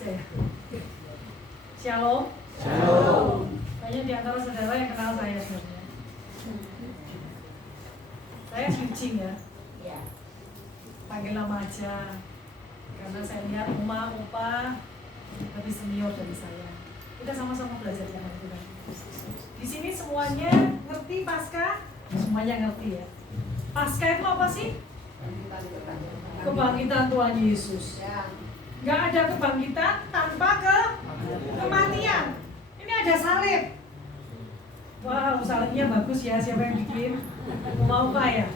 aja ya. Shalom. Shalom. Banyak di antara saudara yang kenal saya sebenarnya. Saya switching ya. Panggil nama aja. Karena saya lihat Oma, Opa lebih senior dari saya. Kita sama-sama belajar dengan Tuhan. Di sini semuanya ngerti Paskah? Semuanya ngerti ya. Paskah itu apa sih? Kebangkitan Tuhan Yesus. Gak ada kebangkitan tanpa kematian. Ini ada salib. Wow, salibnya bagus ya. Siapa yang bikin? Mau Pak ya?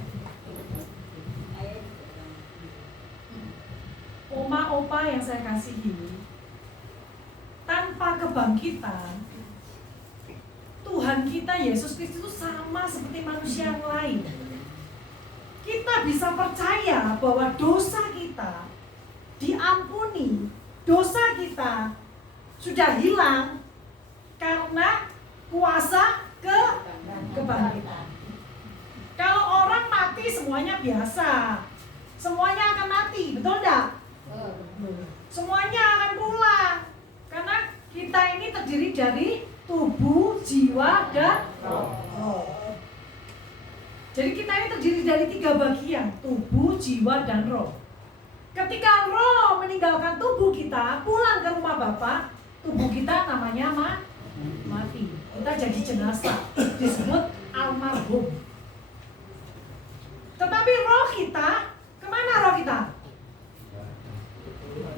Oma, Opa yang saya kasihi, tanpa kebangkitan, Tuhan kita Yesus Kristus itu sama seperti manusia yang lain. Kita bisa percaya bahwa dosa kita diampuni, dosa kita sudah hilang karena kuasa kebangkitan. Kalau orang mati semuanya biasa, semuanya akan mati, betul enggak? Semuanya akan pulang karena kita ini terdiri dari tubuh, jiwa, dan roh. Jadi kita ini terdiri dari 3 bagian, tubuh, jiwa, dan roh. Ketika roh meninggalkan tubuh kita, pulang ke rumah Bapa, tubuh kita namanya mati. Kita jadi jenazah, disebut almarhum. Tetapi roh kita, kemana roh kita?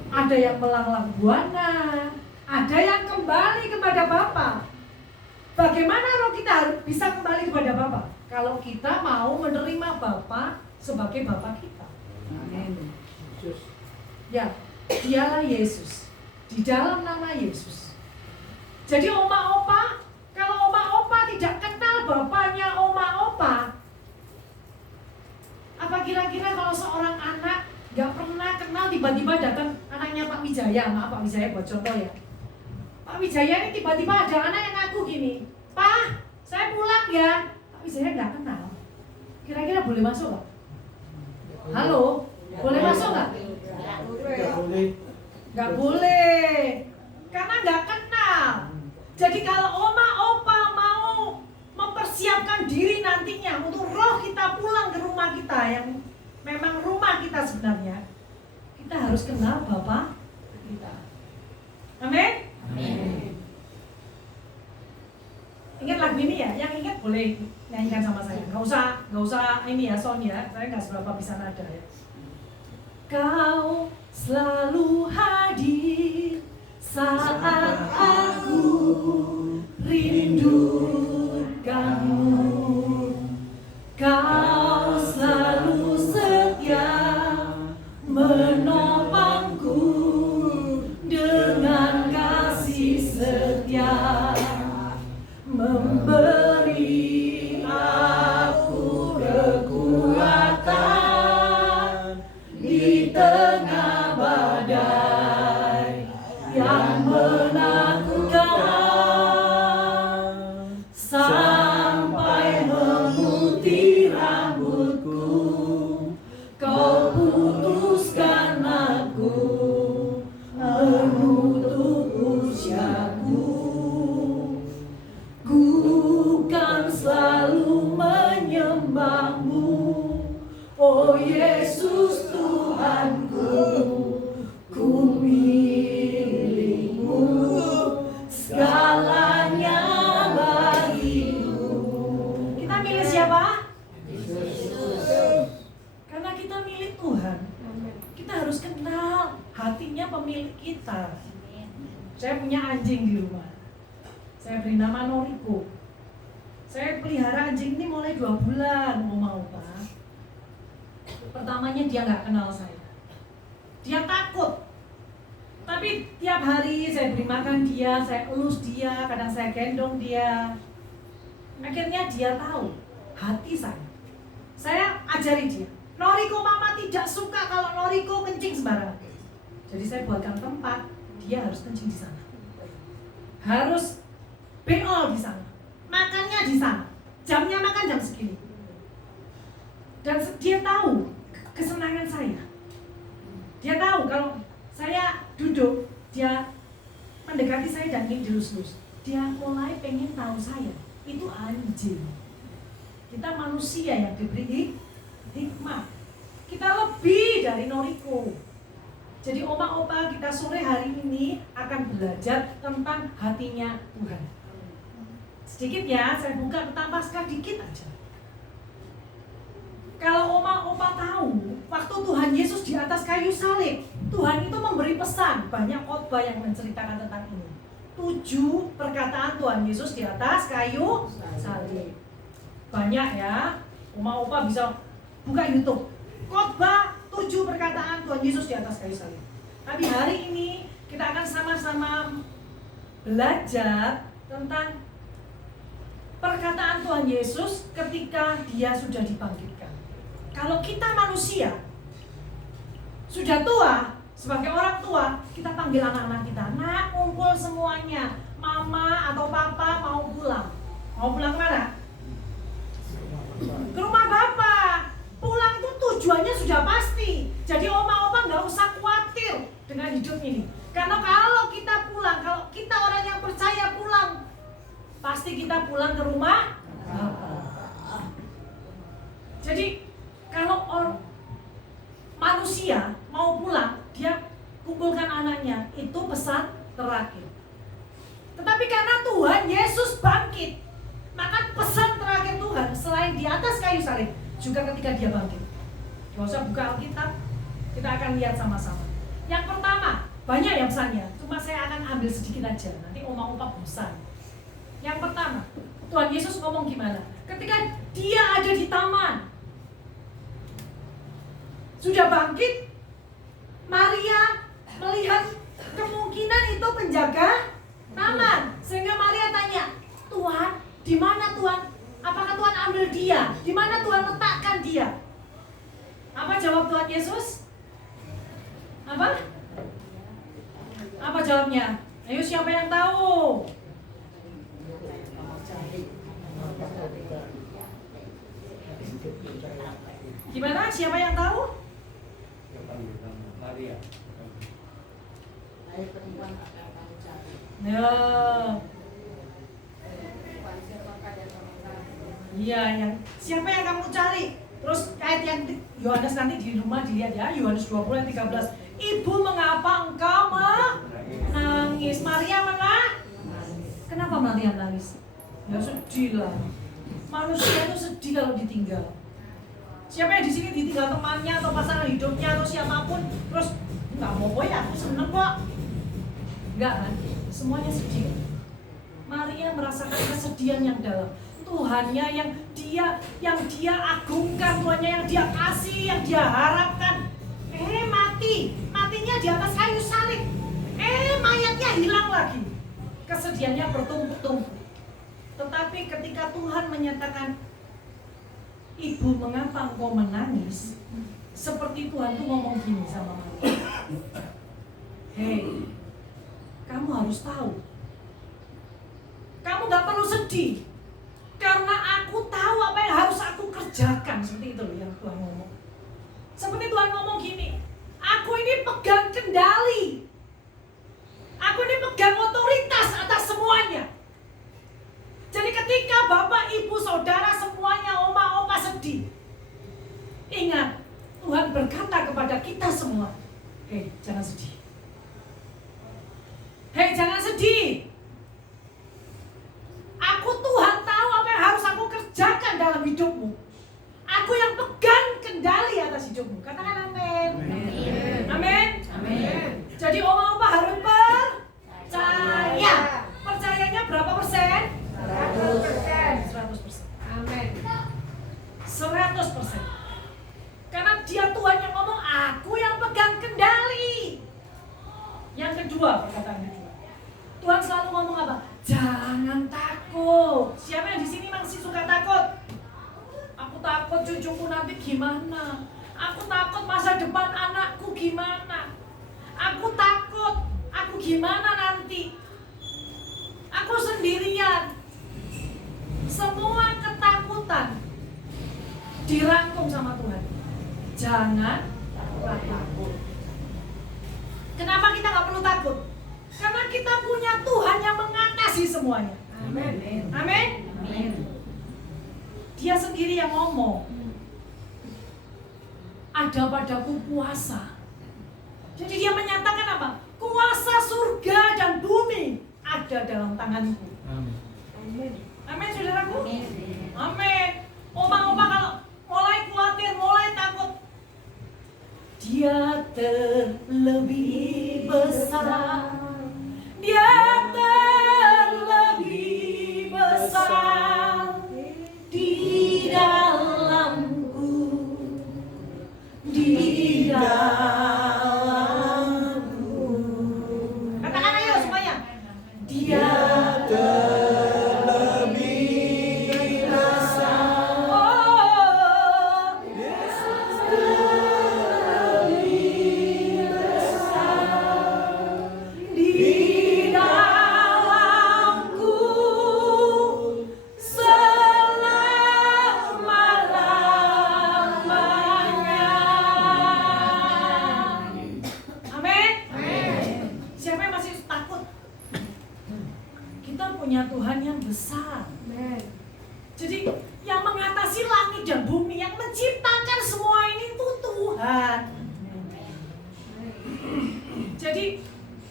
Ada yang melanglang buana, ada yang kembali kepada Bapa. Bagaimana roh kita bisa kembali kepada Bapa? Kalau kita mau menerima Bapa sebagai Bapa kita. Amin. Ya, dialah Yesus. Di dalam nama Yesus. Jadi Oma Opa, kalau Oma Opa tidak kenal Bapaknya Oma Opa, apa kira-kira kalau seorang anak gak pernah kenal tiba-tiba datang anaknya Pak Wijaya, maaf Pak Wijaya buat contoh ya. Pak Wijaya ini tiba-tiba ada anak yang ngaku gini, Pak, saya pulang ya. Pak Wijaya gak kenal. Kira-kira boleh masuk gak? Halo, boleh masuk gak? Gak boleh. Karena gak kenal. Jadi kalau Oma Opa mau mempersiapkan diri nantinya untuk roh kita pulang ke rumah kita yang memang rumah kita sebenarnya, kita harus kenal Bapa kita. Amin? Amin. Ingat lagu ini ya? Yang ingat boleh nyanyikan sama saya. Gak usah ini ya, sound ya. Saya gak seberapa bisa nada ya. Kau selalu hadir saat aku rindukanmu. Kau selalu setia menopangku dengan kasih setia, memberi aku kekuatan di tengah badai yang menakutkan, sampai memutih rambutku, kau putuskan aku menutup usiaku. Ku kan selalu menyembahmu, oh Yesus Tuhanku. Ku milikmu, segalanya bagimu. Kita milih siapa? Yesus. Karena kita milik Tuhan, kita harus kenal hatinya pemilik kita. Saya punya anjing di rumah. Saya beri nama Noriko. Saya pelihara anjing ini mulai 2 bulan, mau Pak. Pertamanya dia nggak kenal saya. Dia takut. Tapi tiap hari saya beri makan dia, saya elus dia, kadang saya gendong dia. Akhirnya dia tahu hati saya. Saya ajari dia. Noriko, mama tidak suka kalau Noriko kencing sembarangan. Jadi saya buatkan tempat, dia harus kencing di sana. Harus BO di sana. Makannya di sana. Jamnya makan jam segini. Dan dia tahu kesenangan saya. Dia tahu kalau saya duduk, dia mendekati saya dan ingin dilus-lus, dia mulai pengen tahu saya. Itu anjing. Kita manusia yang diberi hikmah. Kita lebih dari Noriko. Jadi oma-opa kita sore hari ini akan belajar tentang hatinya Tuhan. Sedikit ya, saya buka tentang Paskah dikit aja. Kalau oma-opa tahu, waktu Tuhan Yesus di atas kayu salib, Tuhan itu memberi pesan. Banyak khotbah yang menceritakan tentang ini. 7 perkataan Tuhan Yesus di atas kayu salib. Banyak ya, oma-opa bisa buka YouTube. Khotbah 7 perkataan Tuhan Yesus di atas kayu salib. Tapi hari ini kita akan sama-sama belajar tentang perkataan Tuhan Yesus ketika dia sudah dibangkitkan. Kalau kita manusia sudah tua, sebagai orang tua, kita panggil anak-anak kita, nak kumpul semuanya, mama atau papa mau pulang. Mau pulang kemana? Ke rumah bapak. Pulang itu tujuannya sudah pasti. Jadi oma-oma nggak usah khawatir dengan hidup ini. Karena kalau kita pulang, kalau kita orang yang percaya pulang, pasti kita pulang ke rumah bapak. Jadi kalau manusia mau pulang, dia kumpulkan anaknya, itu pesan terakhir. Tetapi karena Tuhan Yesus bangkit, maka pesan terakhir Tuhan selain di atas kayu salib, juga ketika dia bangkit. Gak usah buka Alkitab, kita akan lihat sama-sama. Yang pertama, banyak ya pesannya, cuma saya akan ambil sedikit aja, nanti oma-opa bosan. Yang pertama, Tuhan Yesus ngomong gimana? Ketika dia ada di taman, sudah bangkit, Maria melihat kemungkinan itu penjaga taman. Sehingga Maria tanya, Tuhan, di mana Tuhan? Apakah Tuhan ambil dia? Di mana Tuhan letakkan dia? Apa jawab Tuhan Yesus? Apa? Apa jawabnya? Ayo siapa yang tahu? Gimana? Siapa yang tahu? Maria. Ya. Iya, yang siapa yang kamu cari? Terus ayat yang Yohanes nanti di rumah dilihat ya, Yohanes 20 ayat 13. Ibu, mengapa engkau menangis? Maria mana? Kenapa Maria menangis? Ya sedih lah. Manusia itu sedih kalau ditinggal. Siapa yang di sini ditinggal temannya atau pasangan hidupnya atau siapapun, terus nggak mau ya, aku seneng kok. Enggak kan? Semuanya sedih. Maria merasakan kesedihan yang dalam. Tuhannya yang dia agungkan, Tuhannya yang dia kasih, yang dia harapkan. Matinya di atas kayu salib. Mayatnya hilang lagi. Kesedihannya bertumpuk-tumpuk. Tetapi ketika Tuhan menyatakan, Ibu, mengapa engkau menangis? Seperti Tuhan tuh ngomong gini sama Maria. Hei, kamu harus tahu. Kamu gak perlu sedih. Karena aku tahu apa yang harus aku kerjakan. Seperti itu loh yang Tuhan ngomong. Seperti Tuhan ngomong gini, aku ini pegang kendali. Aku ini pegang otoritas atas semuanya. Jadi ketika bapak, ibu, saudara semuanya, oma, opa sedih, ingat, Tuhan berkata kepada kita semua, hei, jangan sedih. Hei, jangan sedih. Aku Tuhan tahu apa yang harus aku kerjakan dalam hidupmu. Aku yang pegang kendali atas hidupmu. Katakan amin. Amin. Amin. Jadi oma-opa harus percaya. Percayanya berapa persen? 100%. 100%. Amin. 100%. Karena dia Tuhan yang ngomong, aku yang pegang kendali. Yang kedua, perkataan kedua. Tuhan selalu ngomong apa? Jangan takut. Siapa yang di sini masih suka takut? Aku takut cucuku nanti gimana? Aku takut masa depan anakku gimana? Aku takut aku gimana nanti? Aku sendirian. Semua ketakutan dirangkum sama Tuhan. Jangan takut. Kenapa kita gak perlu takut? Karena kita punya Tuhan yang mengatasi semuanya. Amin. Amin. Dia sendiri yang ngomong, ada padaku kuasa. Jadi dia menyatakan apa? Kuasa surga dan bumi ada dalam tanganku. Amin, saudaraku. Amin. Oma-oma kalau mulai khawatir, mulai takut, dia terlebih besar. Dia terlebih besar di dalamku, di dalamku. Katakan ayo semuanya. Dia terlebih besar. Oh, Yesus terlebih besar di dalamku selama-lamanya. Amin. Siapa yang masih takut? Kita punya Tuhan yang besar. Jadi yang mengatasi langit dan bumi, yang menciptakan semua ini itu Tuhan. Jadi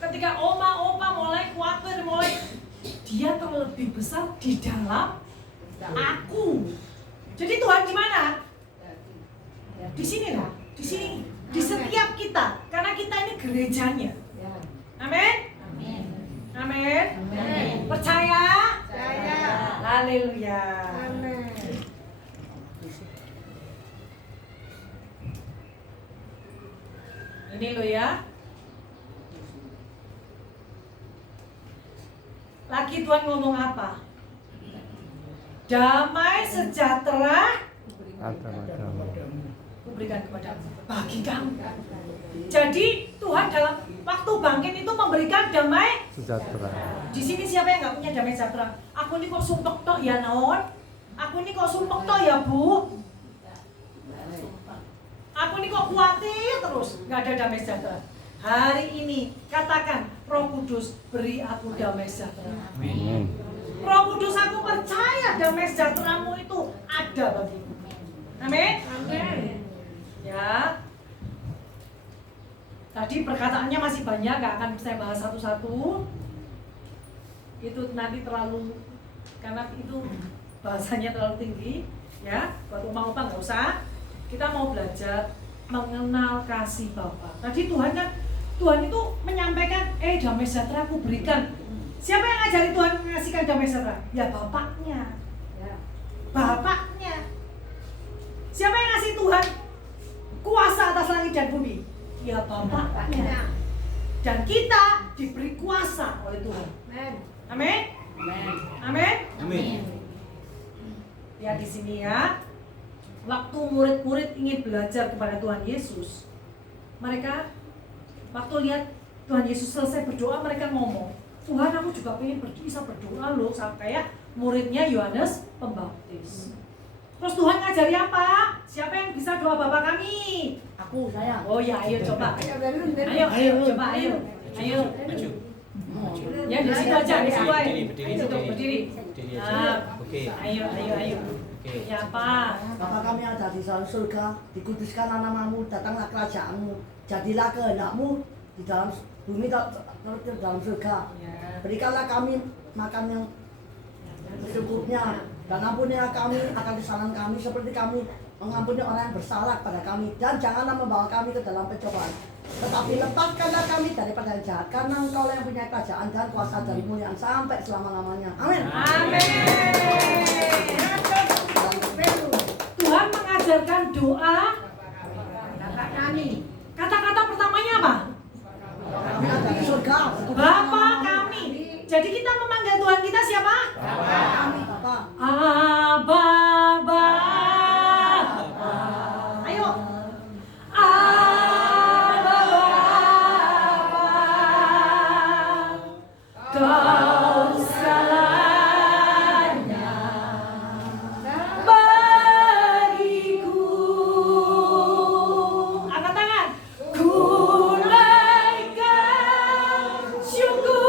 ketika oma-opa mulai khawatir, dia terlebih besar di dalam aku. Jadi Tuhan di mana? Di sini lah, di sini, di setiap kita, karena kita ini gerejanya. Amin. Amin. Percaya? Haleluya. Ini lo ya. Lagi Tuhan ngomong apa? Damai sejahtera kuberikan kepadamu, bagi kamu. Jadi Tuhan dalam waktu bangkit itu memberikan damai sejahtera. Di sini siapa yang nggak punya damai sejahtera? Aku ini kok sumpek tok ya non? Aku ini kok sumpek tok ya bu? Aku ini kok khawatir terus, nggak ada damai sejahtera. Hari ini katakan, Roh Kudus beri aku damai sejahtera. Amin. Roh Kudus, aku percaya damai sejahteramu itu ada bagiku. Amin. Ya. Tadi perkataannya masih banyak, gak akan saya bahas satu-satu. Itu nanti terlalu, karena itu bahasanya terlalu tinggi, ya. Buat oma-opa nggak usah. Kita mau belajar mengenal kasih Bapa. Tadi Tuhan itu menyampaikan, damai sejahtera aku berikan. Siapa yang ngajari Tuhan mengasihkan damai sejahtera? Ya Bapaknya. Bapaknya. Siapa yang ngasih Tuhan kuasa atas langit dan bumi? Ya Bapaknya. Dan kita diberi kuasa oleh Tuhan. Amin. Amin. Lihat di sini ya. Waktu murid-murid ingin belajar kepada Tuhan Yesus, mereka waktu lihat Tuhan Yesus selesai berdoa, mereka ngomong, Tuhan, aku juga pengen bisa berdoa loh, sama kayak muridnya Yohanes Pembaptis. Terus Tuhan ngajari apa? Siapa yang bisa doa Bapa kami? Aku, saya. Oh ya, ayo coba. Ayo, coba, ayo. Maju. Ya di situ aja, di situ aja. Berdiri. Berdiri. Nah, Oke. ayo. Oke. Ya apa? Bapa kami yang ada di dalam surga, dikuduskanlah namamu, datanglah kerajaanmu, jadilah kehendakmu di dalam bumi seperti di dalam surga. Ya. Berikanlah kami makan yang secukupnya, dan ampunilah kami akan kesalahan kami seperti kami mengampuni orang yang bersalah pada kami, dan janganlah membawa kami ke dalam pencobaan, tetapi lepaskanlah kami daripada yang jahat, karena Engkau yang punya kerajaan dan kuasa dari muliaan sampai selama-lamanya. Amin. Tuhan mengajarkan doa. Kata-kata pertamanya apa? Kami ada di surga. Bapa kami. Jadi kita memanggil Tuhan kita siapa? Bapa. Abba, Bapa. Ayo. Abba, Bapa. Kau segalanya bagiku. Angkat tangan. Ku naikkan syukur.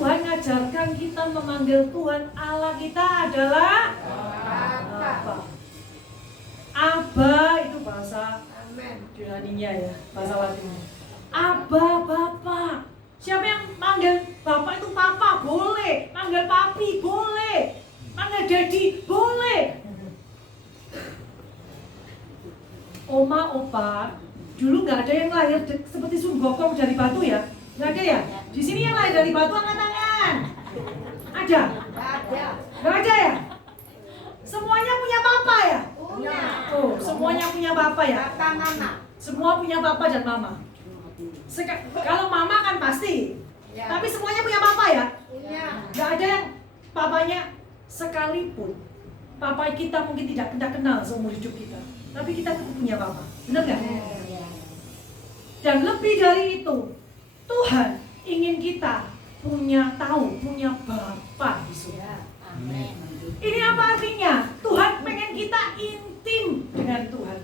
Tuhan ngajarkan kita memanggil Tuhan Allah kita adalah Bapa. Abba itu bahasa Yunaninya ya, bahasa Latinnya. Abba, Bapa. Siapa yang manggil Bapak itu Papa? Boleh. Manggil Papi? Boleh. Manggil Daddy? Boleh. Oma, Opa, dulu nggak ada yang lahir seperti Sunggokong dari batu ya? Nggak ada ya? Di sini yang lahir dari batu angkat tangan. Ada? Nggak ada ya? Semuanya punya papa ya? Punya. Oh, semuanya punya papa ya? Kakak mama. Semua punya papa dan mama. Kalau mama kan pasti, Ya. tapi semuanya punya papa ya? Punya. Nggak ada yang papanya sekalipun. Papa kita mungkin tidak kenal seumur hidup kita, tapi kita tetap punya papa. Benar nggak? Dan lebih dari itu, Tuhan ingin kita punya Bapa di surga. Ini apa artinya? Tuhan pengen kita intim dengan Tuhan.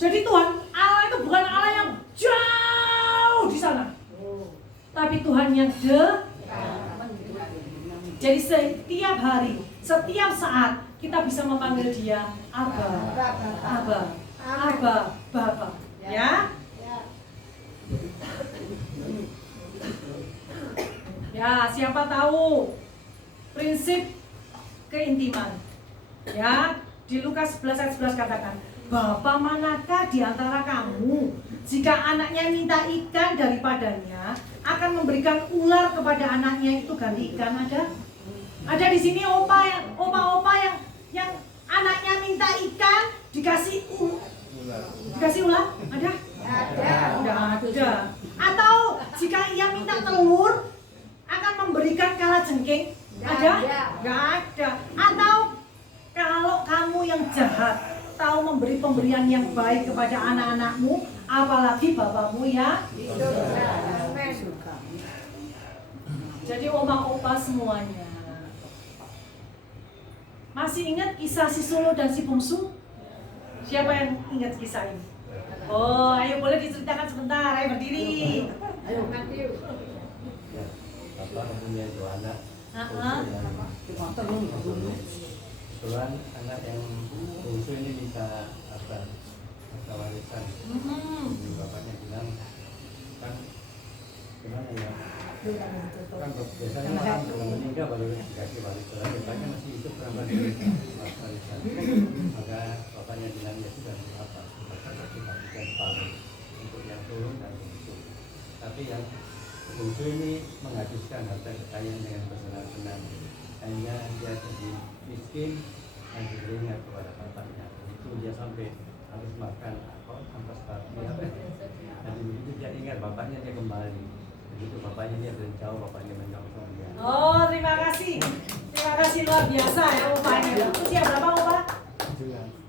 Jadi Tuhan Allah itu bukan Allah yang jauh di sana, tapi Tuhan yang dekat. Jadi setiap hari, setiap saat kita bisa memanggil Dia Abba, Bapa. Ya? Ya, siapa tahu prinsip keintiman. Ya, di Lukas 11 ayat 11 katakan, Bapa manakah di antara kamu jika anaknya minta ikan daripadanya akan memberikan ular kepada anaknya itu ganti ikan? Ada di sini opa yang anaknya minta ikan dikasih ular? Ada? Ada. Atau jika ia minta telur akan memberikan kalajengking? Ada? Nggak ada. Atau kalau kamu yang jahat tahu memberi pemberian yang baik kepada anak-anakmu, apalagi bapamu ya di surga. Jadi oma opa semuanya. Masih ingat kisah si Sulung dan si bungsu? Siapa yang ingat kisah ini? Oh, ayo boleh diceritakan sebentar. Ayo berdiri. Ayo, Matthew. Bapak mempunyai dua anak. Kebetulan anak yang bungsu ini minta warisan. Jadi bapaknya bilang, kan gimana ya? Kan biasanya orang belum meninggal baru dikasih warisan. Bapaknya masih hidup kenapa dikasih warisan? Maka bapaknya bilang ya sudah apa? Bapaknya kita berikan separuh untuk yang turun dan bungsu. Tapi yang bungsu ini menghabiskan harta kekayaan dengan bersenang-senang. Akhirnya dia jadi miskin dan diberinya kepada bapaknya. Itu dia sampai harus makan ampas babi apa? Dan begitu dia ingat bapaknya, dia kembali. Begitu bapaknya dia berjauh, bapaknya menyongsong dia. Oh, terima kasih. Terima kasih luar biasa ya opanya. Usia berapa opa?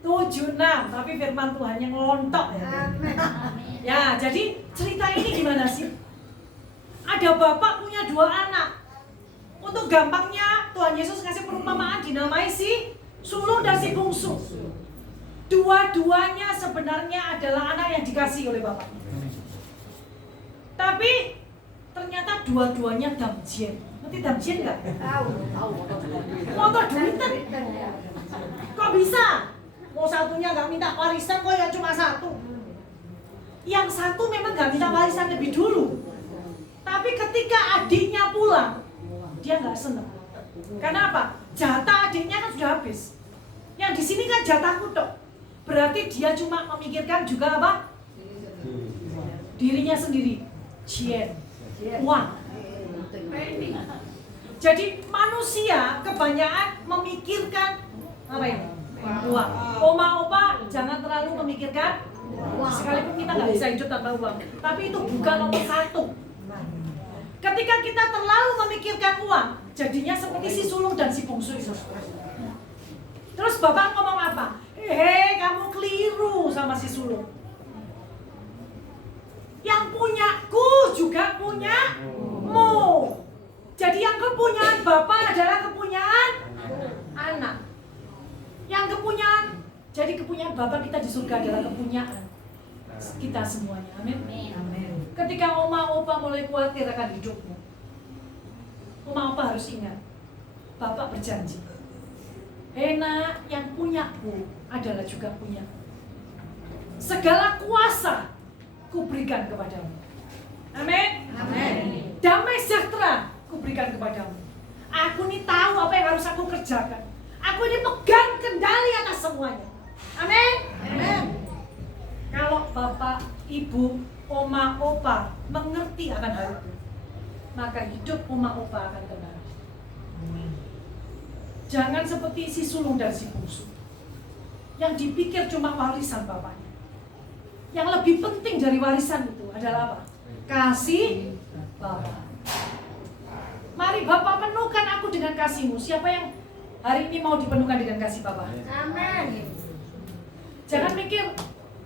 76. Tapi firman Tuhan yang lontok ya. Ya, jadi cerita ini gimana sih? Ada bapak punya dua anak. Untuk gampangnya Tuhan Yesus ngasih perumpamaan dinamai si sulung dan si bungsu. Dua-duanya sebenarnya adalah anak yang dikasih oleh bapaknya. Tapi ternyata dua-duanya damjien. Ngerti damjien nggak? Tahu. Motor duitan. Kok bisa? Mau satunya nggak minta warisan, kok ya cuma satu. Yang satu memang nggak minta warisan lebih dulu. Tapi ketika adiknya pulang, dia nggak senang. Karena apa? Jatah adiknya kan sudah habis. Yang di sini kan jatahku tok. Berarti dia cuma memikirkan juga apa? Dirinya sendiri. Cien, uang. Jadi manusia kebanyakan memikirkan apa ini? Uang. Oma opa jangan terlalu memikirkan uang. Sekalipun kita nggak bisa hidup tanpa uang. Tapi itu bukan nomor satu. Ketika kita terlalu memikirkan uang, jadinya seperti si sulung dan si bungsu itu. Terus bapak ngomong apa? Hei, kamu keliru sama si sulung. Yang punyaku juga punyamu. Jadi yang kepunyaan bapak adalah kepunyaan anak. Yang kepunyaan, jadi kepunyaan bapak kita di surga adalah kepunyaan kita semuanya. Amin. Ketika oma opa mulai khawatir akan hidupmu, oma harus ingat, Bapak berjanji, Hena yang punyaku adalah juga punyaku. Segala kuasa kuberikan kepadamu. Amin. Amin. Damai sejahtera kuberikan kepadamu. Aku ini tahu apa yang harus aku kerjakan. Aku ini pegang kendali atas semuanya. Amin. Amin. Kalau bapak, ibu, oma, opa mengerti akan hal itu, maka hidup oma, opa akan tenang. Jangan seperti si sulung dan si bungsu yang dipikir cuma warisan bapaknya. Yang lebih penting dari warisan itu adalah apa? Kasih Bapak. Mari Bapak penuhkan aku dengan kasih-Mu. Siapa yang hari ini mau dipenuhkan dengan kasih Bapak? Amin. Jangan mikir,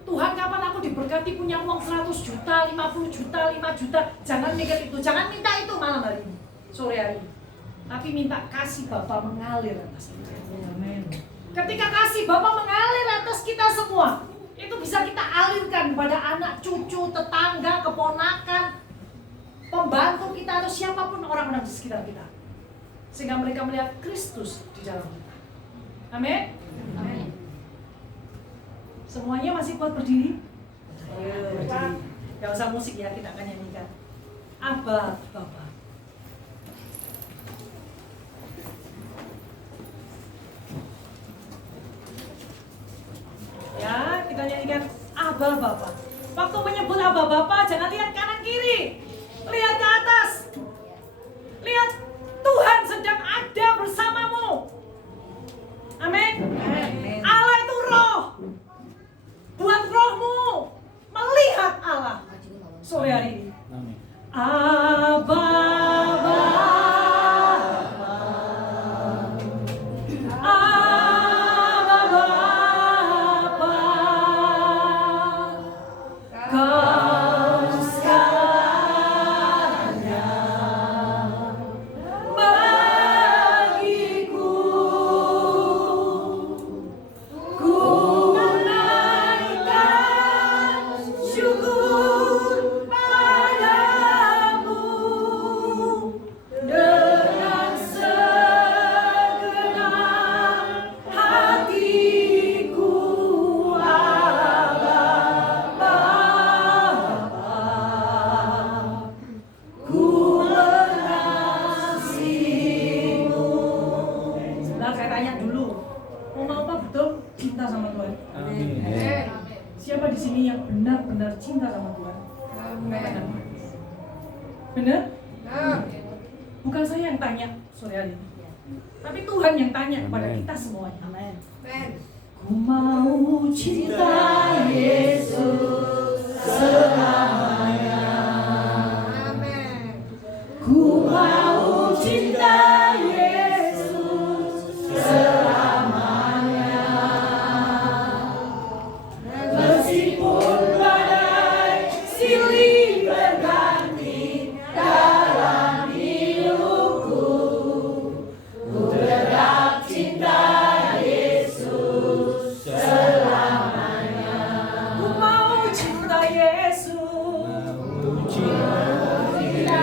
Tuhan kapan aku diberkati punya uang 100 juta, 50 juta, 5 juta. Jangan mikir itu, jangan minta itu malam hari ini, sore hari ini. Tapi minta kasih Bapak mengalir atas kita. Amin. Ketika kasih Bapak mengalir atas kita semua, itu bisa kita alirkan kepada anak, cucu, tetangga, keponakan, pembantu kita, atau siapapun orang-orang di sekitar kita. Sehingga mereka melihat Kristus di dalam kita. Amin. Amin. Semuanya masih kuat berdiri? Ayo berdiri. Gak usah musik ya, kita akan nyanyikan. Abba Bapa. Ya, kita nyanyikan Abba Bapa. Waktu menyebut Abba Bapa, jangan lihat kanan kiri, lihat ke atas. Lihat Tuhan sedang ada bersamamu. Amin. Amin. Allah itu roh. Buat rohmu melihat Allah sore hari ini. Amin. Abba Bapa. Siapa di sini yang benar-benar cinta sama Tuhan? Benar? Bukan saya yang tanya sore hari ini, tapi Tuhan yang tanya kepada kita semuanya. Amin. Ku mau cinta Yesus selamanya. Amin. Ku mau cinta Yesus selamanya. Meskipun badai silih berganti dalam hidupku, ku tetap cinta Yesus selamanya. Ku mau cinta Yesus, cinta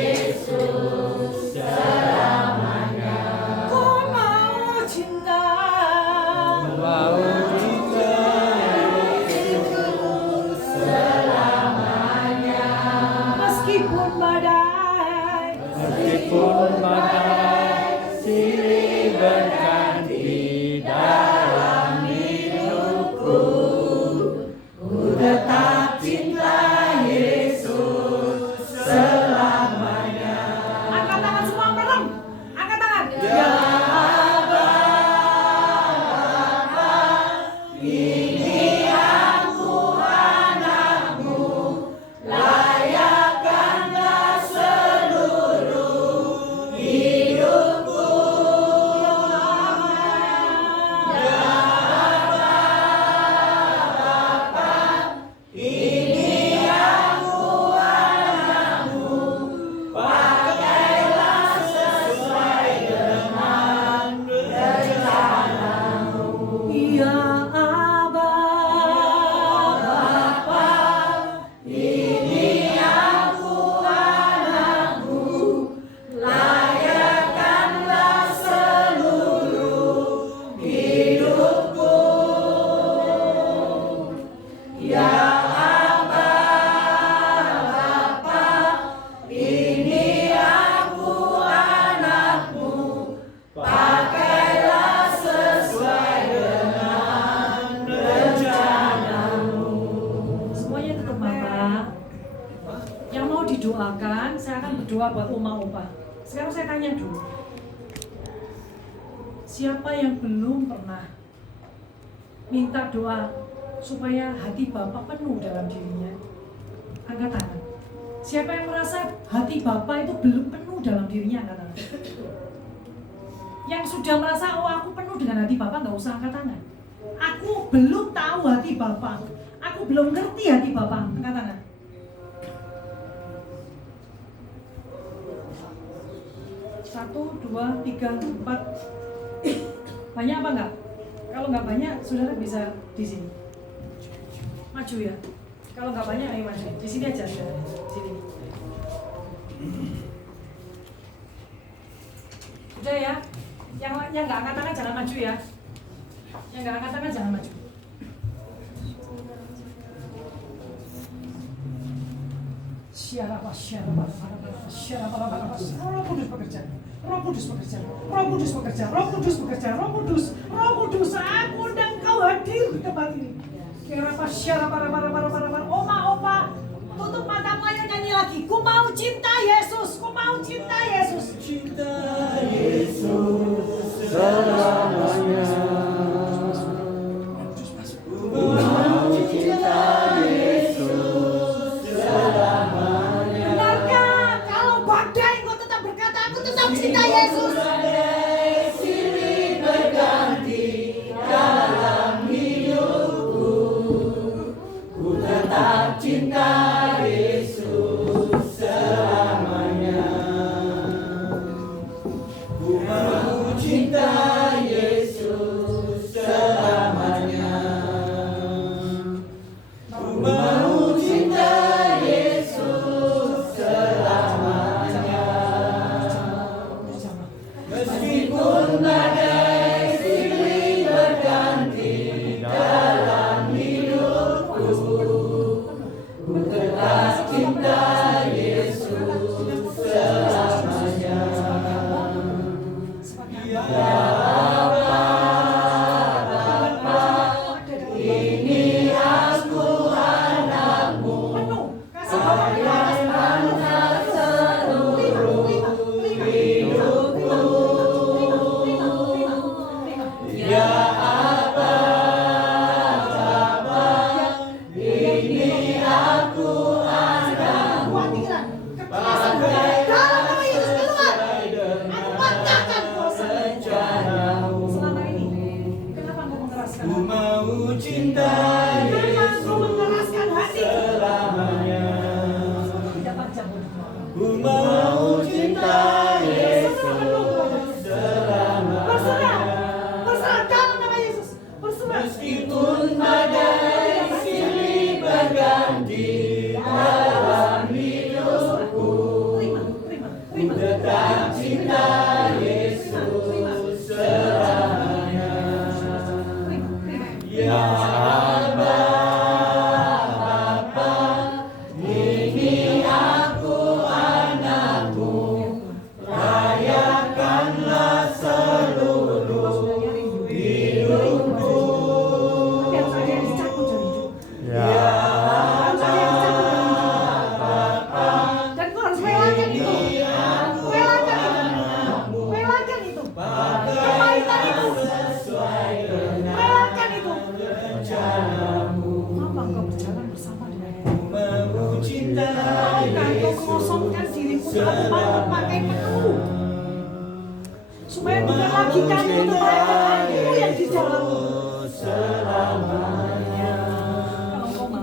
Yesus selamanya. Ku mau cinta, meskipun badai silih berganti dalam hidupku, ku tetap cinta Yesus selamanya. Angkat tangan semua merem. Angkat tangan. Ya Bapa, ini aku anakmu, layakkanlah seluruh hidup. doa buat oma-opa. Sekarang saya tanya dulu. Siapa yang belum pernah minta doa supaya hati Bapak penuh dalam dirinya? Angkat tangan. Siapa yang merasa hati Bapak itu belum penuh dalam dirinya? Angkat tangan. Yang sudah merasa, oh aku penuh dengan hati Bapak, nggak usah angkat tangan. Aku belum tahu hati Bapak. Aku belum ngerti hati Bapak. Angkat tangan. Satu, dua, tiga, empat. Banyak apa enggak? Kalau nggak banyak, saudara bisa di sini. Maju ya. Kalau nggak banyak, ayo maju. Di sini aja, saudara. Sini. Udah ya. Yang nggak angkat tangan jangan maju ya. Yang nggak angkat tangan jangan maju. Siapa? Roh Kudus bekerja. Roh Kudus bekerja. Roh Kudus bekerja. Roh Kudus bekerja. Roh Kudus. Roh Kudus. Aku undang kau hadir di tempat ini. Oma, tutup matamu, ayo nyanyi lagi. Ku mau cinta Yesus. Ku mau cinta Yesus. Cinta Yesus selamanya. Ku mau cinta Yesus selamanya. Benarkah kalau badai engkau tetap berkata, aku tetap cinta Yesus? Badai silih berganti dalam hidupku. Ku tetap cinta Yesus selamanya. Ku mau cinta Yesus selamanya. Ku mau cinta Yesus selamanya. Meskipun badai silih berganti dalam hidupku, ku tetap cinta Yesus selamanya. Ya Bapa, ini aku anakmu, sayangkan seluruh hidupku. Ya Bapa, ini aku anakmu, Selama ini, kenapa engkau mengeraskan ku hati? mau cinta Kenapa engkau Yesus mengeraskan hati? selamanya. Tidak tajam. Ku mau cinta Yesus selamanya. Berserah dalam nama Yesus. Berserah. Meskipun badai silih berganti dalam hidupku, ku tetap cinta Yesus selamanya. Ya Bapa, ini aku anakmu, rayakanlah seluruh hidupku. Ya Dan kau harus relakan itu. Relakan itu. Kebaikan itu. Relakan itu. Apa engkau berjalan bersama dengan Dia? mau cinta Maukah engkau kosongkan dirimu dalam mau pakai penuh? Supaya bukan lagi kamu tetapi aku yang di dalammu. selamanya. Kalau kau mau,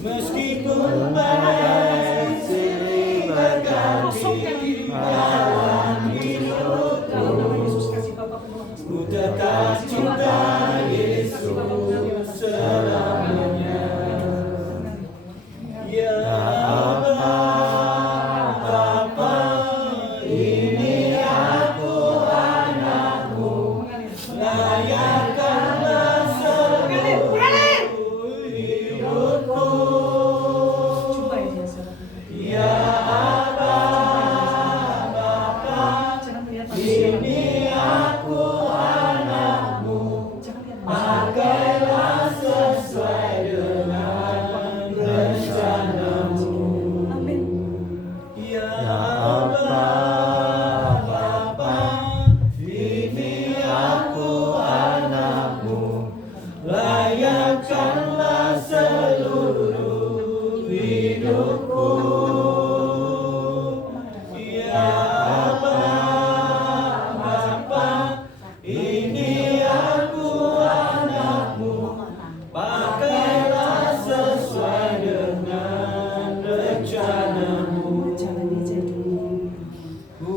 Meskipun badai silih berganti kosongkan dirimu. dalam hidupku, Dalam nama Yesus kasih Bapa penuh. ku tetap cinta Yesus selamanya. Ya Bapa, ini aku anakmu, layakkanlah seluruh hidupku. Jumpai dia saudara. Ya Bapa,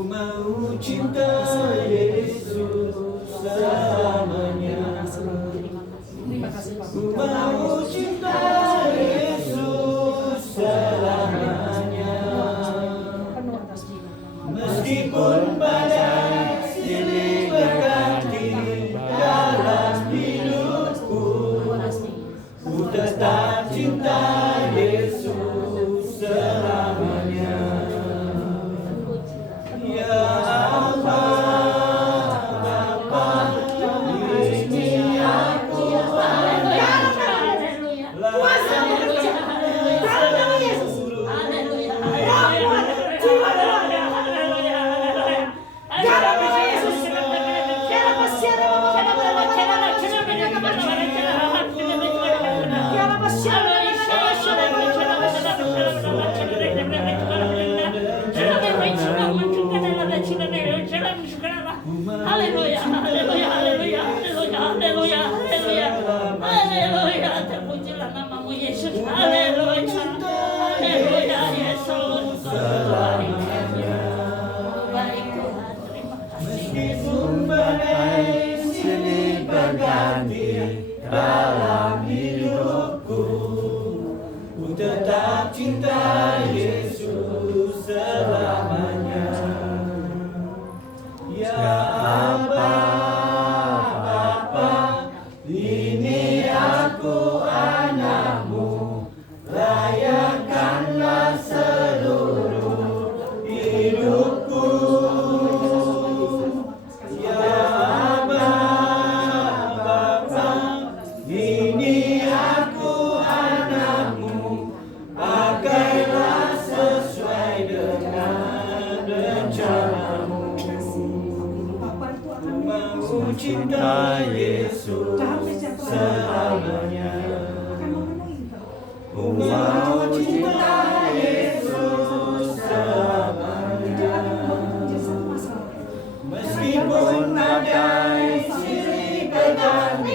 mau cinta Yesus selamanya. Terima kasih Pak. Ku mau cinta Yesus selamanya. Penuh atas jiwa. Meskipun badai silih berganti dalam hidupku, ku tetap cinta Yesus selamanya. Ya Allah, Bapa, ini aku Haleluya, haleluya, haleluya, haleluya, haleluya, haleluya, haleluya, terpujilah namamu Yesus, haleluya, haleluya, Yesus, baik Tuhan, terima kasih. meskipun badai silih berganti dalam hidupku, ku tetap cinta Yesus selamanya. Ya Aba, Bapa, ini aku anakmu, layakkanlah seluruh hidupku. Ya Aba, Bapa, ini aku anakmu, pakailah sesuai dengan rencanamu. Mau cinta Yesus selamanya. Ku mau cinta Yesus selamanya. Meskipun badai silih berganti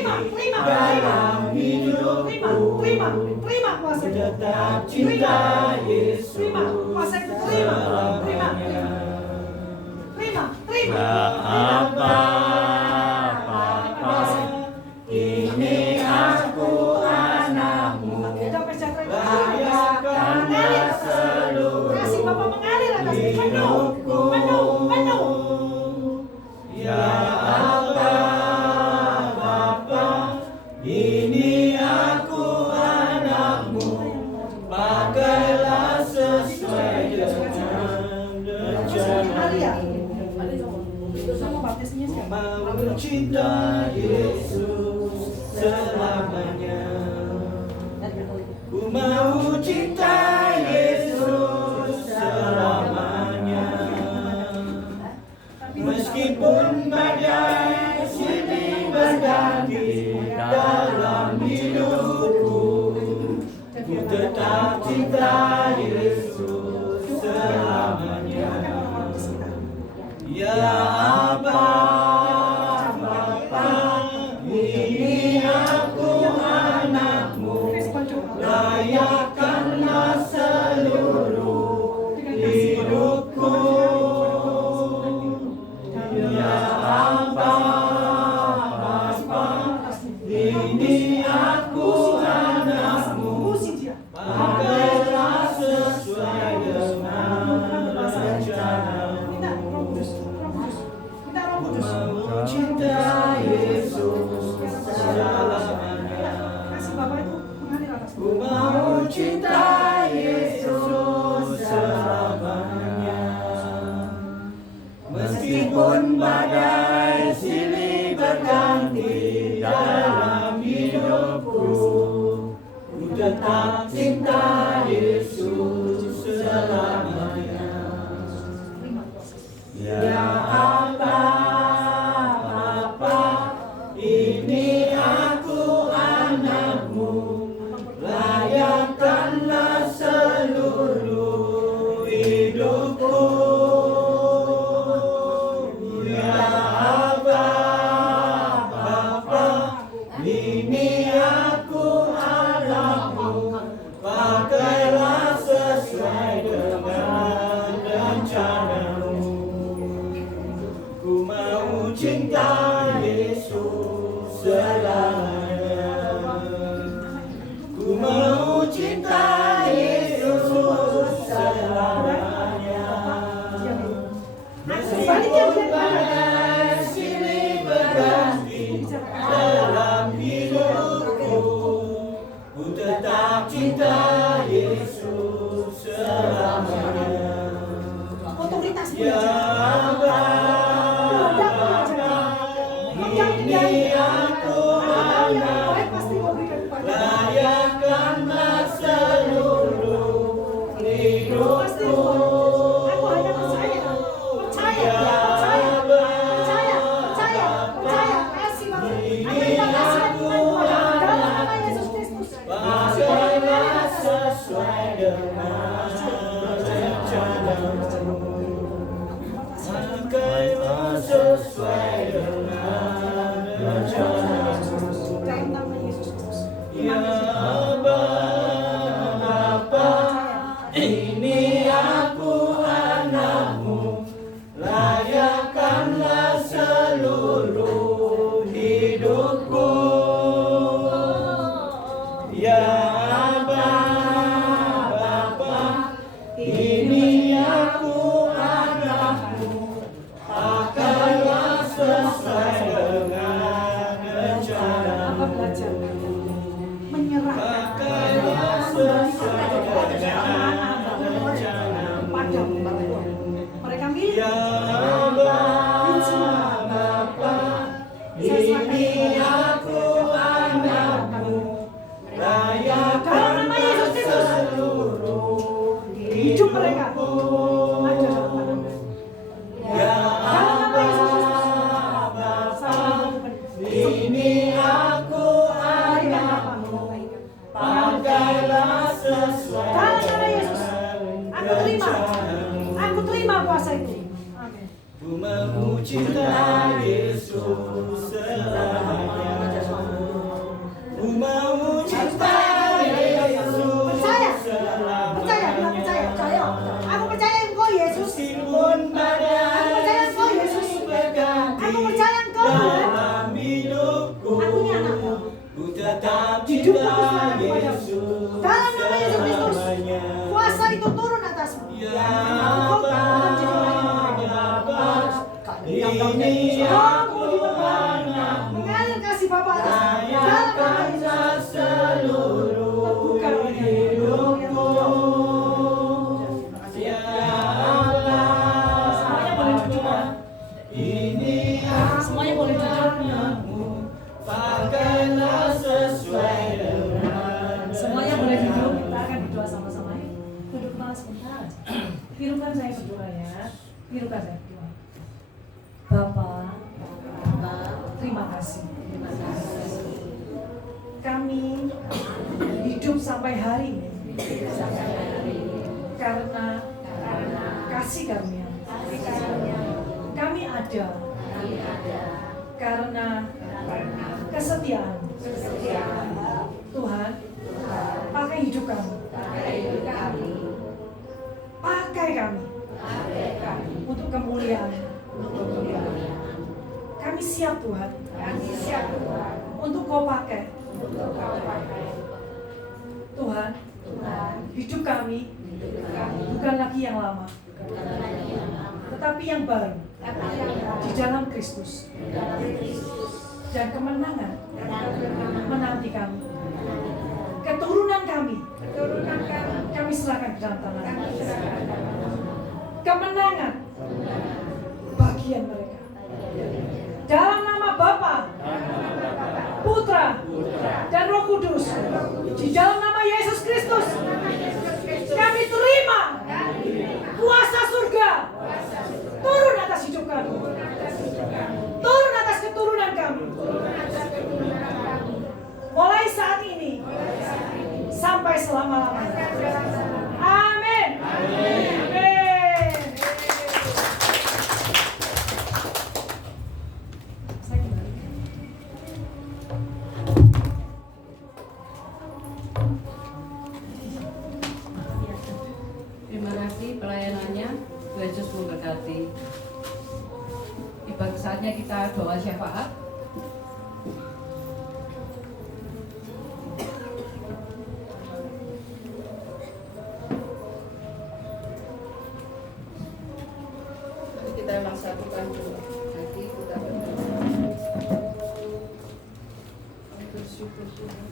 dalam hidupku, Terima kuasa itu. tetap cinta Yesus Terima kuasa itu. Terima. Apa, ini aku anakmu, layakkanlah seluruh Kasih Bapak mengalir atas hidupku. penuh. Ya Aba, Bapa, ini aku anakmu, pakailah sesuai dengan rencanamu. Mau cinta Yesus selamanya. Ku mau cinta Yesus selamanya. Meskipun badai silih berganti dalam hidupku, ku tetap cinta Yesus selamanya. Ya Aba, Bapa, ini aku anakmu, layakkanlah seluruh hidupku. Ya Aba, Bapa, ini aku anakmu, pakailah sesuai dengan rencanamu. Mau cinta Yesus selamanya. Ku mau cinta Yesus selamanya. Meskipun badai silih berganti dalam hidupku, ku tetap cinta Yesus selamanya. Ya Aba, Bapa, ini aku anakmu, layakkanlah seluruh hidupku. Ya Aba, Bapa, ini aku anakmu, pakailah cinta Yesus selamanya. Ku mau cinta Yesus selamanya. Meskipun pada sini berganti dalam hidupku, ku tetap cinta Yesus selamanya. Otoritas Ya Bapa, ini aku layakkanlah seluruh hidupku. Aku hanya percaya. Kasih Bapak. Terima kasih Tuhan. Dalam nama Yesus Kristus. Pakailah sesuai dengan rencana-Mu. Pakailah sesuai dengan rencana-Mu. Dalam nama Yesus Kristus. Ya Bapa, ini aku anak-Mu, layakkanlah seluruh hidupku. Ya Bapa, ini aku anak-Mu, pakailah sesuai dengan rencana. Apa belajar? Menyerahkan. Pakailah sesuai dengan rencana-Mu. Padamu. Mereka milik. Ya Bapa, ini aku anak-Mu, layakkanlah seluruh Hidup mereka. hidupku. Ada dalam tangan. Ya Dalam nama Yesus Kristus. Bapa, ini aku anak-Mu, pakailah sesuai Dalam nama Yesus. Aku terima. rencana-Mu. Aku terima kuasa itu. Amin. Ku mau cinta Yesus selamanya. Ku mau cinta Yesus Percaya. selamanya. Percaya. Aku percaya Engkau Yesus. Meskipun pada Aku percaya Engkau Yesus. berganti Aku percaya Engkau Tuhan. dalam hidupku, Aku ini anakmu. ku tetap Hidup cinta aku sekarang kepadamu. Yesus Dalam nama Yesus Kristus. selamanya. Kuasa itu turun atasmu. Ya Engkau akan jadi orang yang baik. Bapa, ini aku anak-Mu, Mengalir kasih Bapa atas dalam nama Yesus. layakkanlah seluruh Terbuka hidupku. Ya Semuanya boleh duduk. Bapa, ini aku Semuanya boleh duduk. anak-Mu, pakailah sesuai dengan Semuanya boleh duduk. Kita akan berdoa sama-sama. Duduk malah sebentar. Tirukan saya berdoa ya. Tirukan saya berdoa. Bapa, terima kasih. Kami hidup sampai hari ini karena kasih karunia. Kami ada karena kesetiaan. Tuhan, pakai hidup kami. Pakai kami untuk kemuliaan. Kami siap Tuhan. Untuk Kau pakai. Tuhan, hidup kami bukan lagi yang lama, tetapi yang baru di dalam Kristus. Dan kemenangan menanti kami. Keturunan kami serahkan ke dalam tangan. Kemenangan bagian mereka. Dalam nama Bapa, Putra, dan Roh Kudus. Di dalam nama Yesus Kristus, kami terima kuasa surga turun atas hidup kami, turun atas keturunan kami. Mulai saat ini sampai selama-lamanya. Amin. Amin. Saya kembali. saatnya kita doa syafaat. Mari kita satukan dulu hati kita berdoa. Kami bersyukur Tuhan.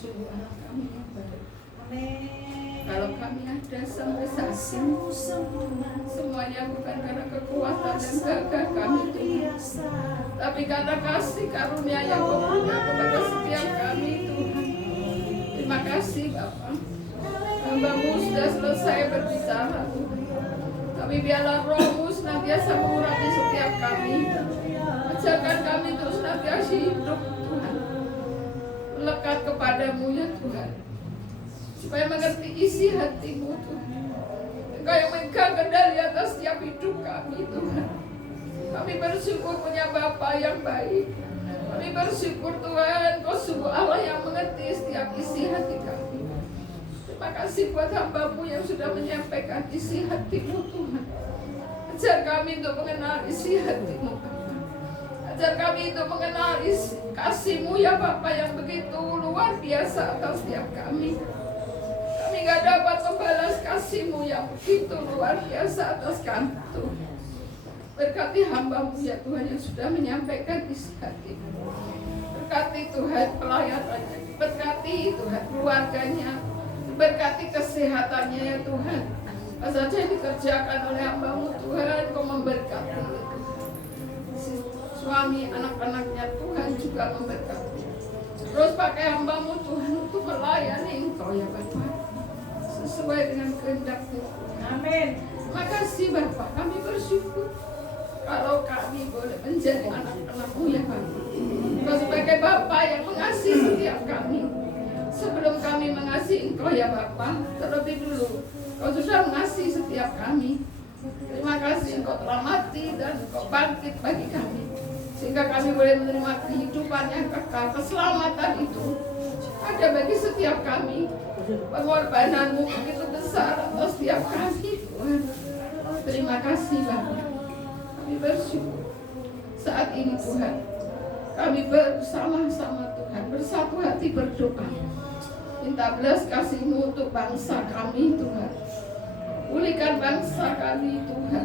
Sungguh anak kami yang baik. Kalau kami ada sampai saat ini, semuanya bukan karena kekuatan dan gagah kami Tuhan, tapi karena kasih karunia yang Kau punya kepada setiap kami Tuhan. Terima kasih Bapa. Hamba-Mu sudah selesai berbicara Tuhan. Tapi biarlah Roh-Mu senantiasa mengurapi setiap kami. Ajarkan kami terus senantiasa hidup Tuhan, melekat kepadamu ya Tuhan, supaya mengerti isi hati-Mu Tuhan. Engkau yang megang kendali atas setiap hidup kami Tuhan. Kami bersyukur punya Bapa yang baik. Kami bersyukur Tuhan, Kau sungguh Allah yang mengerti setiap isi hati kami. Terima kasih buat hamba-Mu yang sudah menyampaikan isi hati-Mu Tuhan. Ajar kami untuk mengenal isi hati-Mu Bapa. Ajar kami untuk mengenal isi kasih-Mu ya Bapa yang begitu luar biasa atas setiap kami. Kami gak dapat membalas kasih-Mu yang begitu luar biasa atas kami Tuhan. Berkati hamba-Mu ya Tuhan yang sudah menyampaikan isi hati-Mu. Berkati Tuhan pelayanannya, berkati Tuhan keluarganya, berkati kesehatannya ya Tuhan. Apa saja yang dikerjakan oleh hamba-Mu Tuhan, Kau memberkati suami anak-anaknya Tuhan juga memberkati. Terus pakai hamba-Mu Tuhan untuk melayani Engkau ya Bapa, sesuai dengan kehendak-Mu. Amin. Terima kasih Bapa, kami bersyukur kalau kami boleh menjadi anak-anak-Mu ya Bapa. Kau sebagai Bapa yang mengasihi setiap kami. Sebelum kami mengasihi Engkau ya Bapa, terlebih dulu Kau sudah mengasihi setiap kami. Terima kasih Engkau telah mati dan Engkau bangkit bagi kami, sehingga kami boleh menerima kehidupan yang kekal. Keselamatan itu ada bagi setiap kami. Pengorbanan-Mu begitu besar atas setiap kami Tuhan. Terima kasih Bapa. Kami bersyukur saat ini Tuhan. Kami bersama-sama Tuhan, bersatu hati berdoa. Minta belas kasih-Mu untuk bangsa kami Tuhan. Pulihkan bangsa kami Tuhan.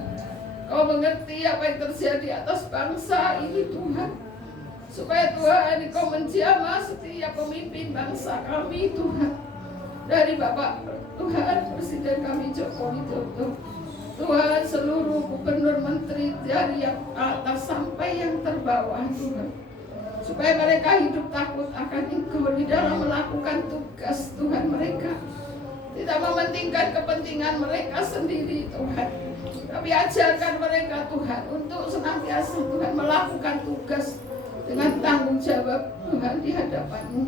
Kau mengerti apa yang terjadi atas bangsa ini Tuhan. Supaya Tuhan Kau menjamah setiap pemimpin bangsa kami Tuhan. Dari Bapak Tuhan Presiden kami Joko Widodo, Tuhan seluruh gubernur menteri dari yang atas sampai yang terbawah Tuhan. Supaya mereka hidup takut akan Engkau di dalam melakukan tugas Tuhan mereka. Tidak mementingkan kepentingan mereka sendiri Tuhan, tapi ajarkan mereka Tuhan untuk senantiasa Tuhan melakukan tugas dengan tanggung jawab Tuhan di hadapan-Mu.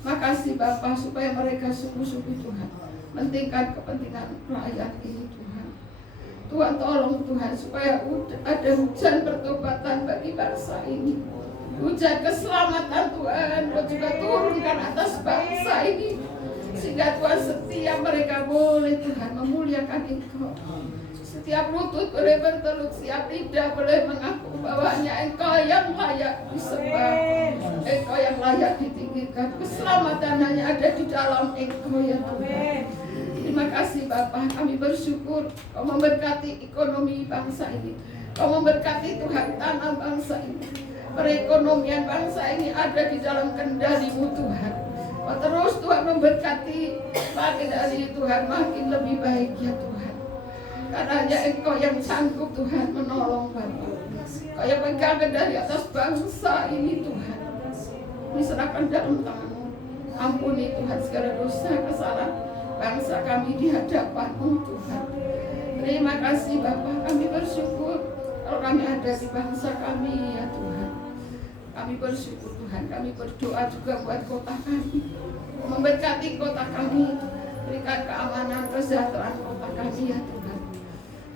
Makasih Bapa, supaya mereka sungguh-sungguh Tuhan mementingkan kepentingan rakyat ini Tuhan. Tuhan tolong Tuhan supaya ada hujan pertobatan bagi bangsa ini. Hujan keselamatan Tuhan Kau juga turunkan atas bangsa ini, sehingga Tuhan setiap mereka boleh Tuhan memuliakan Engkau. Setiap lutut boleh berteluk, setiap lidah boleh mengaku bahwanya Engkau yang layak disembah, Engkau yang layak ditinggikan. Keselamatan hanya ada di dalam Engkau ya Tuhan. Terima kasih Bapa, kami bersyukur Kau memberkati ekonomi bangsa ini. Kau memberkati Tuhan tanah bangsa ini. Perekonomian bangsa ini ada di dalam kendali-Mu Tuhan. Kau terus Tuhan memberkati, makin dari Tuhan makin lebih baik ya Tuhan. Karena hanya Engkau yang sanggup Tuhan menolong Bapa. Kau yang pegang kendali atas bangsa ini Tuhan. Kami serahkan dalam tangan-Mu. Ampuni Tuhan segala dosa kesalahan bangsa kami di hadapan-Mu Tuhan. Terima kasih Bapa, kami bersyukur kalau kami ada di bangsa kami ya Tuhan. Kami bersyukur Tuhan, kami berdoa juga buat kota kami. Memberkati kota kami, berikan keamanan, kesejahteraan kota kami ya Tuhan.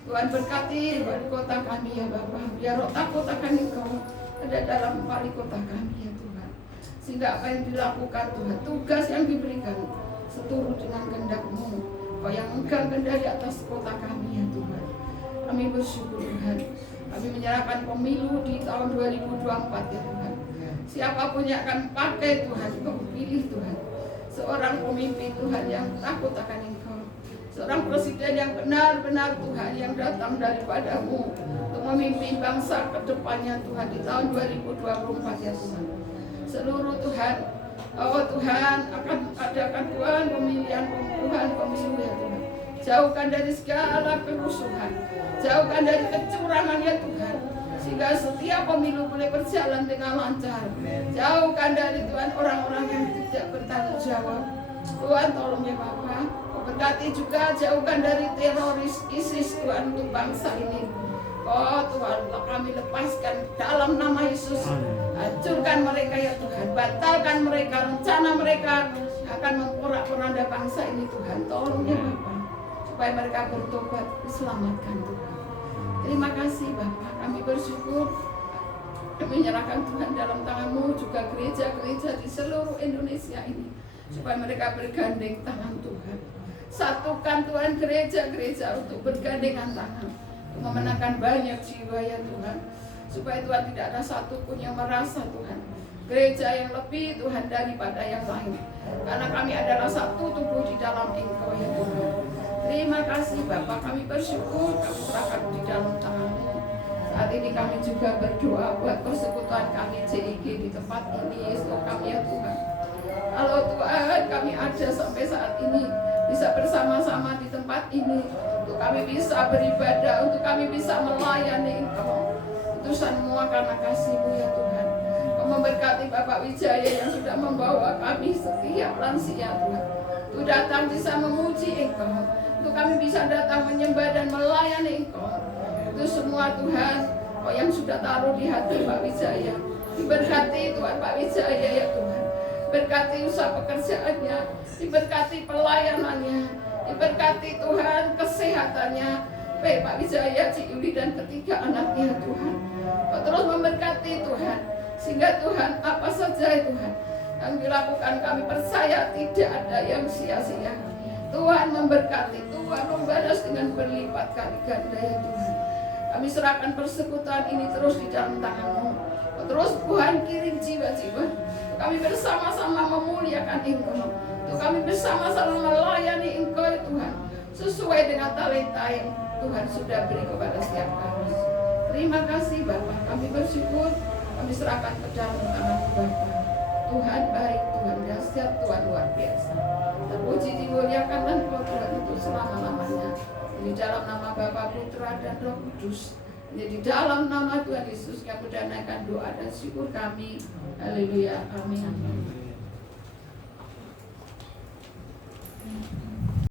Tuhan berkati buat kota kami ya Bapa. Biar roh takut akan Engkau ada dalam wali kota kami ya Tuhan. Sehingga apa yang dilakukan Tuhan, tugas yang diberikan seturut dengan kehendak-Mu. Kau yang megang kendali atas kota kami ya Tuhan. Kami bersyukur Tuhan. Kami menyerahkan pemilu di tahun 2024 ya Tuhan. Siapapun yang akan pakai Tuhan, Kau pilih Tuhan seorang pemimpin Tuhan yang takut akan Engkau, seorang presiden yang benar-benar Tuhan yang datang daripadamu untuk memimpin bangsa ke depannya Tuhan di tahun 2024 ya Tuhan. Seluruh Tuhan, oh Tuhan akan adakan Tuhan pemilihan Tuhan pemilu ya Tuhan. Jauhkan dari segala kerusuhan, jauhkan dari kecurangan ya Tuhan, sehingga setiap pemilu boleh berjalan dengan lancar. Jauhkan dari Tuhan orang-orang yang tidak bertanggung jawab. Tuhan tolong ya Bapa, berkati juga jauhkan dari teroris ISIS Tuhan untuk bangsa ini. Oh Tuhan, kami lepaskan dalam nama Yesus. Hancurkan mereka ya Tuhan, batalkan mereka, rencana mereka akan memporak-poranda bangsa ini Tuhan. Tolong ya Bapa, supaya mereka bertobat, diselamatkan Tuhan. Terima kasih Bapa, kami bersyukur. Kami menyerahkan Tuhan dalam tangan-Mu juga gereja-gereja di seluruh Indonesia ini, supaya mereka bergandeng tangan Tuhan. Satukan Tuhan gereja-gereja untuk bergandengan tangan, untuk memenangkan banyak jiwa ya Tuhan, supaya Tuhan tidak ada satupun yang merasa Tuhan gereja yang lebih Tuhan daripada yang lain, karena kami adalah satu tubuh di dalam Engkau ya Tuhan. Terima kasih Bapak, kami bersyukur, kami serahkan di dalam tangan-Mu. Saat ini kami juga berdoa buat persekutuan kami JIG di tempat ini, untuk kami ya Tuhan. Kalau Tuhan kami ada sampai saat ini, bisa bersama-sama di tempat ini, untuk kami bisa beribadah, untuk kami bisa melayani Engkau. Itu semua karena kasih-Mu ya Tuhan. Kau memberkati Bapak Wijaya yang sudah membawa kami setiap lansia Tuhan, untuk datang bisa memuji Engkau, untuk kami bisa datang menyembah dan melayani Engkau. Itu semua Tuhan, Kau yang sudah taruh di hati Pak Wijaya. Diberkati Tuhan Pak Wijaya ya Tuhan. Berkati usaha pekerjaannya, diberkati pelayanannya, diberkati Tuhan kesehatannya. Baik Pak Wijaya, Cik Yuli dan ketiga anaknya Tuhan. Kau terus memberkati Tuhan, sehingga Tuhan apa saja Tuhan yang dilakukan kami percaya tidak ada yang sia-sia. Tuhan memberkati, Tuhan membalas dengan berlipat kali ganda ya Tuhan. Kami serahkan persekutuan ini terus di dalam tangan-Mu. Terus Tuhan kirim jiwa-jiwa, kami bersama-sama memuliakan Engkau, untuk kami bersama-sama melayani Engkau ya Tuhan, sesuai dengan talenta yang Tuhan sudah beri kepada setiap kami. Terima kasih Bapak, kami bersyukur, kami serahkan ke dalam tangan-Mu Bapak. Tuhan baik, Tuhan dahsyat, Tuhan luar biasa. Terpuji, dimuliakan dan Tuhan untuk selama-lamanya. Di dalam nama Bapa, Putra dan Roh Kudus. Jadi dalam nama Tuhan Yesus kami danakan doa dan syukur kami. Haleluya. Amin.